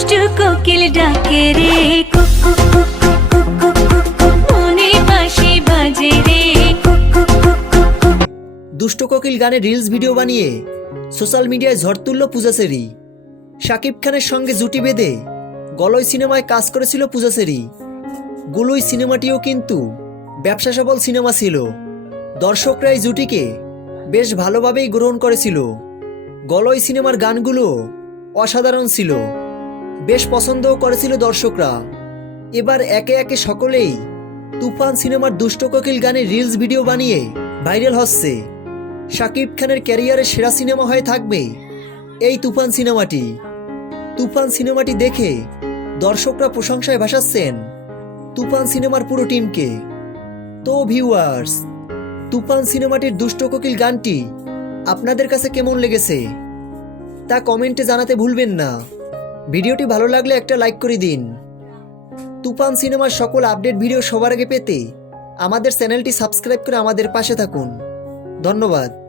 দুষ্ট কোকিল ডাকে রে কুকু কোকিল গানে রিলস ভিডিও বানিয়ে সোশ্যাল মিডিয়ায় ঝড় তুলল পূজা সেরি। শাকিব খানের সঙ্গে জুটি বেঁধে গলই সিনেমায় কাজ করেছিল পূজা সেরি। গুলুই সিনেমাটিও কিন্তু ব্যবসা সফল সিনেমা ছিল। দর্শকরা এই জুটিকে বেশ ভালোভাবেই গ্রহণ করেছিল। গলই সিনেমার গানগুলো অসাধারণ ছিল। বেশ পছন্দও করেছিল দর্শকরা। এবার একে একে সকলেই তুফান সিনেমার দুষ্ট কোকিল গানের রিলস ভিডিও বানিয়ে ভাইরাল হচ্ছে। শাকিব খানের ক্যারিয়ারের সেরা সিনেমা হয়ে থাকবে এই তুফান সিনেমাটি। তুফান সিনেমাটি দেখে দর্শকরা প্রশংসায় ভাসাচ্ছেন তুফান সিনেমার পুরো টিমকে। তো ভিউয়ার্স, তুফান সিনেমাটির দুষ্ট কোকিল গানটি আপনাদের কাছে কেমন লেগেছে? তা কমেন্টে জানাতে ভুলবেন না। ভিডিওটি ভালো লাগলে একটা লাইক করে দিন। তুফান সিনেমার সকল আপডেট ভিডিও সবার আগে পেতে আমাদের চ্যানেলটি সাবস্ক্রাইব করে আমাদের পাশে থাকুন। ধন্যবাদ।